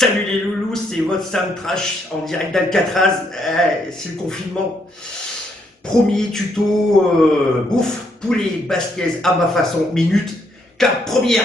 Salut les loulous, c'est votre Sam Trash en direct d'Alcatraz. C'est le confinement. Premier tuto bouffe, poulet basquez à ma façon, minute. Clap première.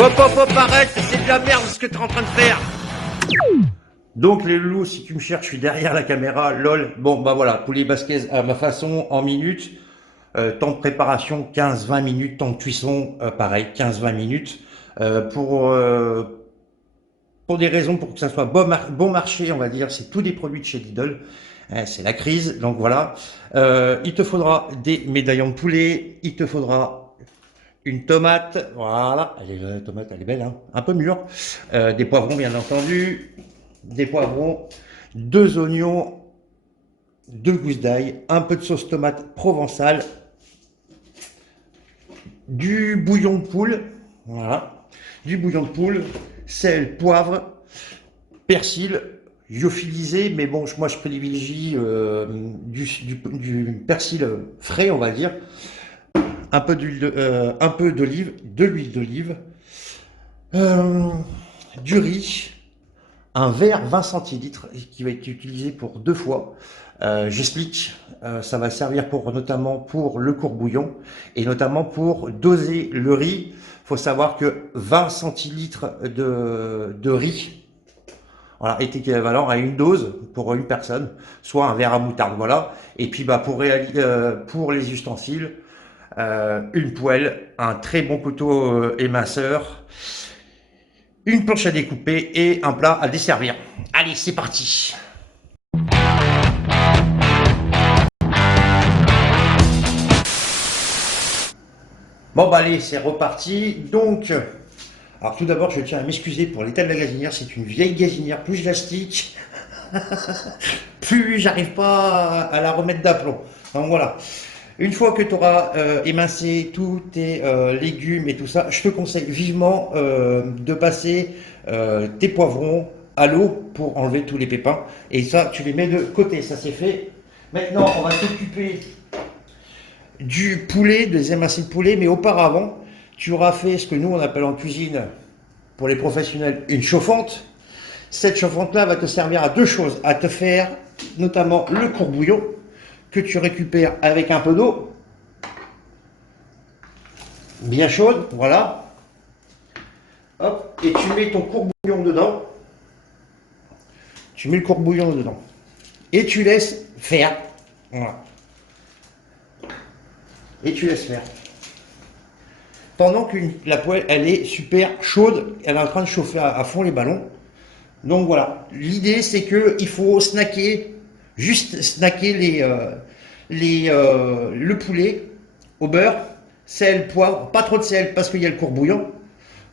Hop hop hop, arrête, c'est de la merde ce que t'es en train de faire. Donc les loulous, si tu me cherches, je suis derrière la caméra, lol. Bon bah voilà, poulet basquez à ma façon en minutes. Temps de préparation 15-20 minutes, temps de cuisson pareil 15-20 minutes. Pour des raisons pour que ça soit bon marché, on va dire, c'est tous des produits de chez Lidl. C'est la crise, donc voilà. Il te faudra des médaillons de poulet, il te faudra une tomate, voilà, la tomate elle est belle, hein, un peu mûre, des poivrons bien entendu, des poivrons, deux oignons, deux gousses d'ail, un peu de sauce tomate provençale, du bouillon de poule, voilà, du bouillon de poule, sel, poivre, persil, lyophilisé, mais bon, moi je privilégie du persil frais, on va dire, un peu d'huile, un peu d'olive, de l'huile d'olive, du riz, un verre 20 centilitres qui va être utilisé pour 2 fois. J'explique, ça va servir pour notamment pour le courbouillon et notamment pour doser le riz. Il faut savoir que 20 centilitres de riz, voilà, est équivalent à une dose pour une personne, soit un verre à moutarde, voilà. Et puis bah pour les ustensiles, une poêle, un très bon couteau éminceur, une planche à découper et un plat à desservir. Allez, c'est parti. Bon bah allez, c'est reparti. Donc, alors tout d'abord, je tiens à m'excuser pour l'état de la gazinière. C'est une vieille gazinière, plus je l'astique, plus j'arrive pas à la remettre d'aplomb. Donc voilà. Une fois que tu auras émincé tous tes légumes et tout ça, je te conseille vivement de passer tes poivrons à l'eau pour enlever tous les pépins. Et ça, tu les mets de côté, ça c'est fait. Maintenant, on va s'occuper du poulet, des émincés de poulet, mais auparavant, tu auras fait ce que nous on appelle en cuisine, pour les professionnels, une chauffante. Cette chauffante-là va te servir à deux choses, à te faire notamment le courbouillon, que tu récupères avec un peu d'eau bien chaude, voilà. Hop, et tu mets ton courbouillon dedans. Tu mets le courbouillon dedans. Et tu laisses faire. Voilà. Et tu laisses faire. Pendant que la poêle, elle est super chaude, elle est en train de chauffer à fond les ballons. Donc voilà, l'idée c'est que il faut snacker, juste snacker le poulet au beurre, sel, poivre, pas trop de sel parce qu'il y a le courbouillon.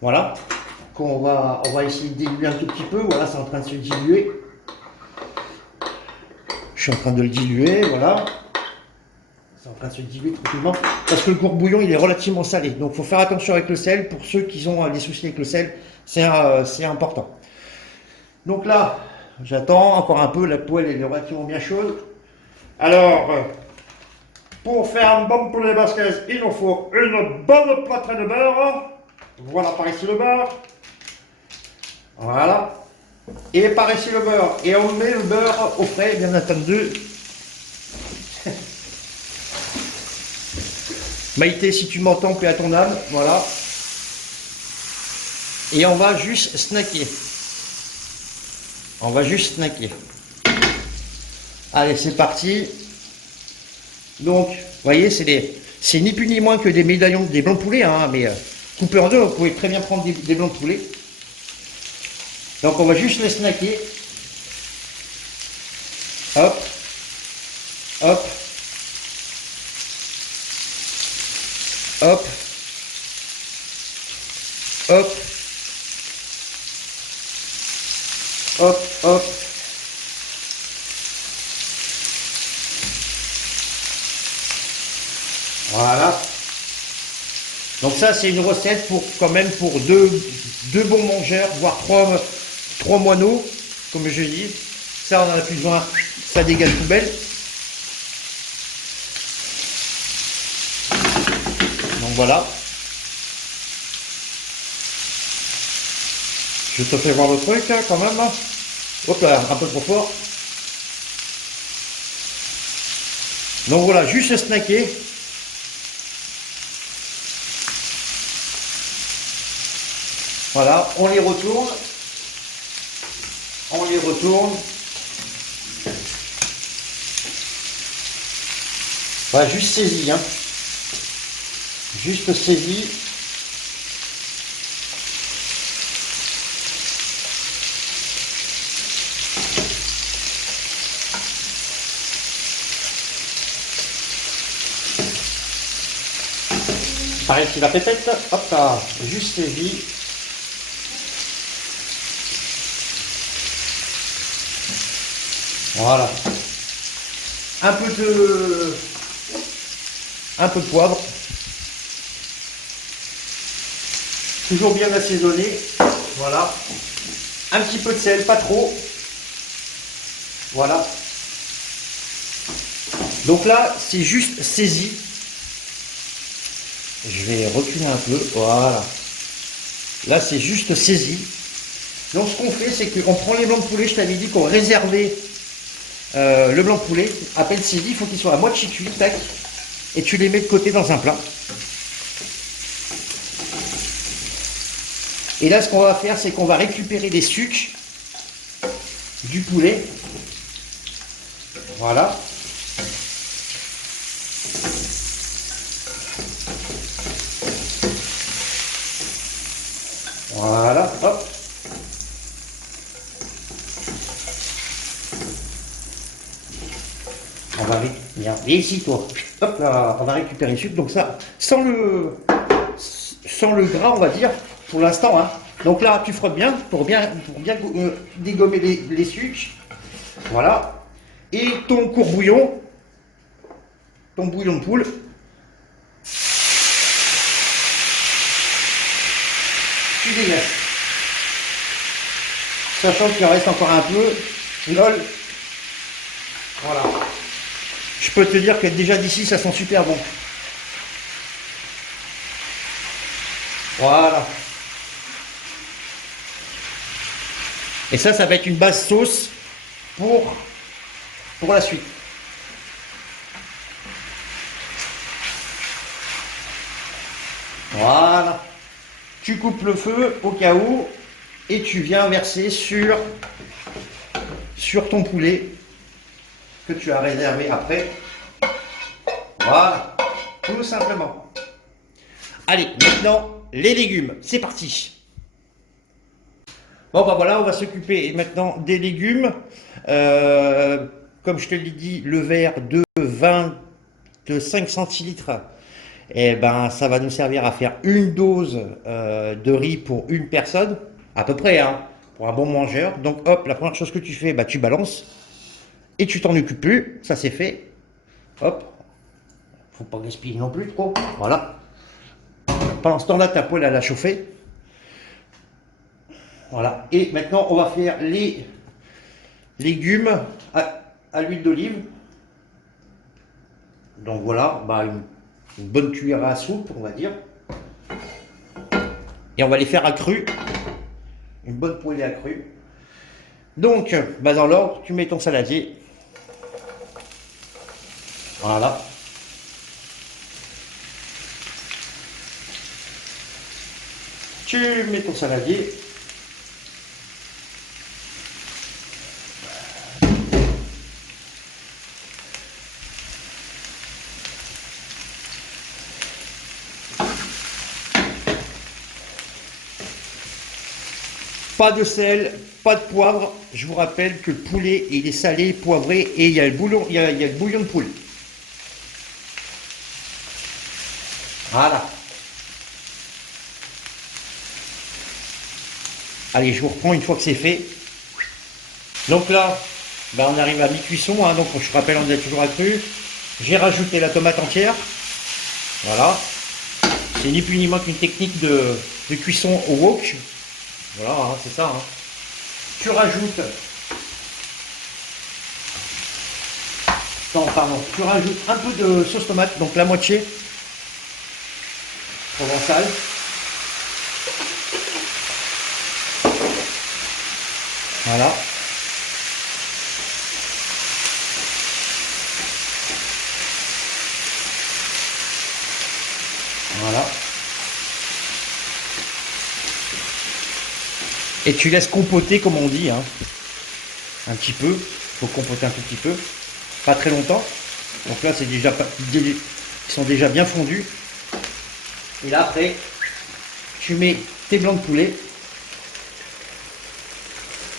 Voilà, on va essayer de diluer un tout petit peu. Voilà, c'est en train de se diluer. Je suis en train de le diluer, voilà. C'est en train de se diluer tranquillement parce que le courbouillon il est relativement salé. Donc il faut faire attention avec le sel. Pour ceux qui ont des soucis avec le sel, c'est important. Donc là, j'attends encore un peu, la poêle est relativement bien chaude. Alors, pour faire un bon poulet basquez, il nous faut une bonne plâtrée de beurre. Voilà, par ici le beurre. Voilà. Et par ici le beurre. Et on met le beurre au frais, bien entendu. Maïté, si tu m'entends, paix à ton âme. Voilà. Et on va juste snacker. On va juste snacker. Allez, c'est parti. Donc, vous voyez, c'est ni plus ni moins que des médaillons, des blancs de poulet, hein, mais coupés en deux, vous pouvez très bien prendre des blancs de poulet. Donc, on va juste les snacker. Hop. Hop. Hop. Hop. Hop, hop. Voilà. Donc ça, c'est une recette pour quand même pour deux bons mangeurs, voire trois moineaux, comme je dis. Ça, on en a plus besoin. Ça dégage poubelle. Donc voilà. Je te fais voir le truc hein, quand même. Hop là, un peu trop fort. Donc voilà, juste snacker. Voilà, on les retourne. On les retourne. Voilà, juste saisi. Hein. Juste saisi. Pareil, si la pépette, hop là, juste saisi. Voilà. Un peu de poivre. Toujours bien assaisonné. Voilà. Un petit peu de sel, pas trop. Voilà. Donc là, c'est juste saisi. Je vais reculer un peu. Voilà. Là, c'est juste saisi. Donc, ce qu'on fait, c'est qu'on prend les blancs de poulet. Je t'avais dit qu'on réservait le blanc de poulet. À peine saisi, il faut qu'il soit à moitié cuit. Tac. Et tu les mets de côté dans un plat. Et là, ce qu'on va faire, c'est qu'on va récupérer les sucs du poulet. Voilà. Voilà, hop. On va viens ici toi. Hop là, on va récupérer le sucre. Donc ça, sans le gras, on va dire, pour l'instant. Hein. Donc là, tu frottes bien pour bien dégommer les sucres. Voilà. Et ton courbouillon, ton bouillon de poule. Tu dégages. Sachant qu'il en reste encore un peu. Lol. Voilà. Je peux te dire que déjà d'ici, ça sent super bon. Voilà. Et ça va être une base sauce pour la suite. Voilà. Tu coupes le feu au cas où et tu viens verser sur ton poulet que tu as réservé après. Voilà, tout simplement. Allez, maintenant, les légumes, c'est parti. Bon, bah voilà, on va s'occuper maintenant des légumes. Comme je te l'ai dit, le verre de 25 centilitres, et ben, ça va nous servir à faire une dose de riz pour une personne, à peu près, hein, pour un bon mangeur. Donc, hop, la première chose que tu fais, bah, tu balances et tu t'en occupes plus. Ça, c'est fait. Hop. Faut pas gaspiller non plus trop. Voilà. Pendant ce temps-là, ta poêle, elle a chauffé. Voilà. Et maintenant, on va faire les légumes à l'huile d'olive. Donc voilà, bah, une bonne cuillère à soupe, on va dire. Et on va les faire à cru. Une bonne poêlée à cru. Donc, bah, dans l'ordre, tu mets ton saladier. Voilà. Tu mets ton saladier. Pas de sel, pas de poivre. Je vous rappelle que le poulet, il est salé, poivré et il y a le bouillon, il y a le bouillon de poule. Voilà. Allez, je vous reprends une fois que c'est fait. Donc là, ben on arrive à mi-cuisson, hein, donc je rappelle, on est toujours à cru. J'ai rajouté la tomate entière. Voilà. C'est ni plus ni moins qu'une technique de cuisson au wok. Voilà, hein, c'est ça. Hein. Tu rajoutes... Non, pardon. Tu rajoutes un peu de sauce tomate, donc la moitié provençale. Voilà. Voilà. Et tu laisses compoter comme on dit, hein. Un petit peu. Il faut compoter un tout petit peu. Pas très longtemps. Donc là, c'est déjà ils sont déjà bien fondus. Et là, après, tu mets tes blancs de poulet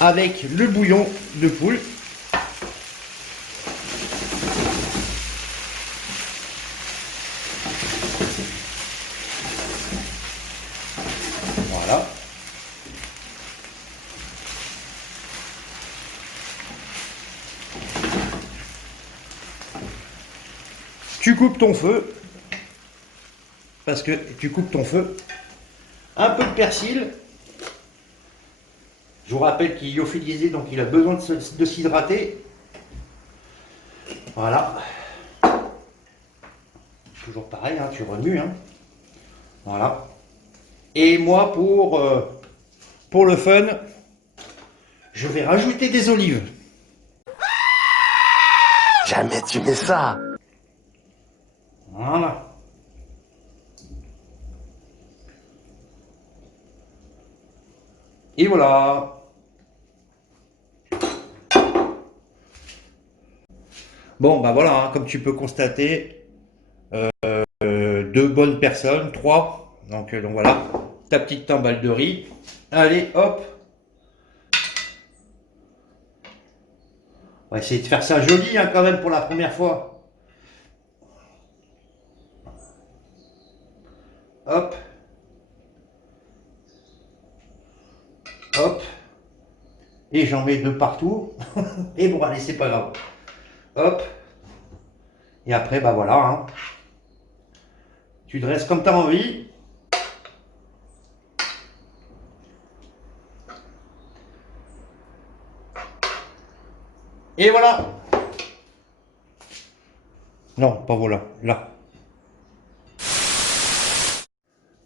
avec le bouillon de poule. Voilà. Tu coupes ton feu. Parce que tu coupes ton feu. Un peu de persil. Je vous rappelle qu'il est lyophilisé, donc il a besoin de s'hydrater. Voilà. Toujours pareil, hein, tu remues. Hein. Voilà. Et moi, pour le fun, je vais rajouter des olives. Jamais tu mets ça. Voilà. Et voilà. Bon, bah voilà, hein, comme tu peux constater, deux bonnes personnes, trois. Donc voilà, ta petite timbale de riz. Allez, hop. On va essayer de faire ça joli hein, quand même pour la première fois. Hop. Hop. Et j'en mets deux partout. Et bon, allez, c'est pas grave. Hop. Et après, bah voilà. Hein. Tu dresses comme tu as envie. Et voilà. Non, pas voilà. Là.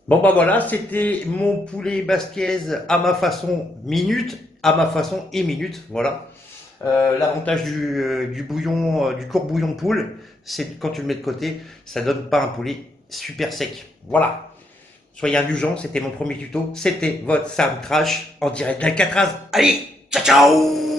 Bon bah voilà, c'était mon poulet basquez à ma façon minute, à ma façon et minute, voilà. L'avantage du bouillon, du court bouillon poule, c'est que quand tu le mets de côté, ça donne pas un poulet super sec. Voilà. Soyez indulgents, c'était mon premier tuto, c'était votre Sam Crash en direct d'Alcatraz. Allez, ciao ciao!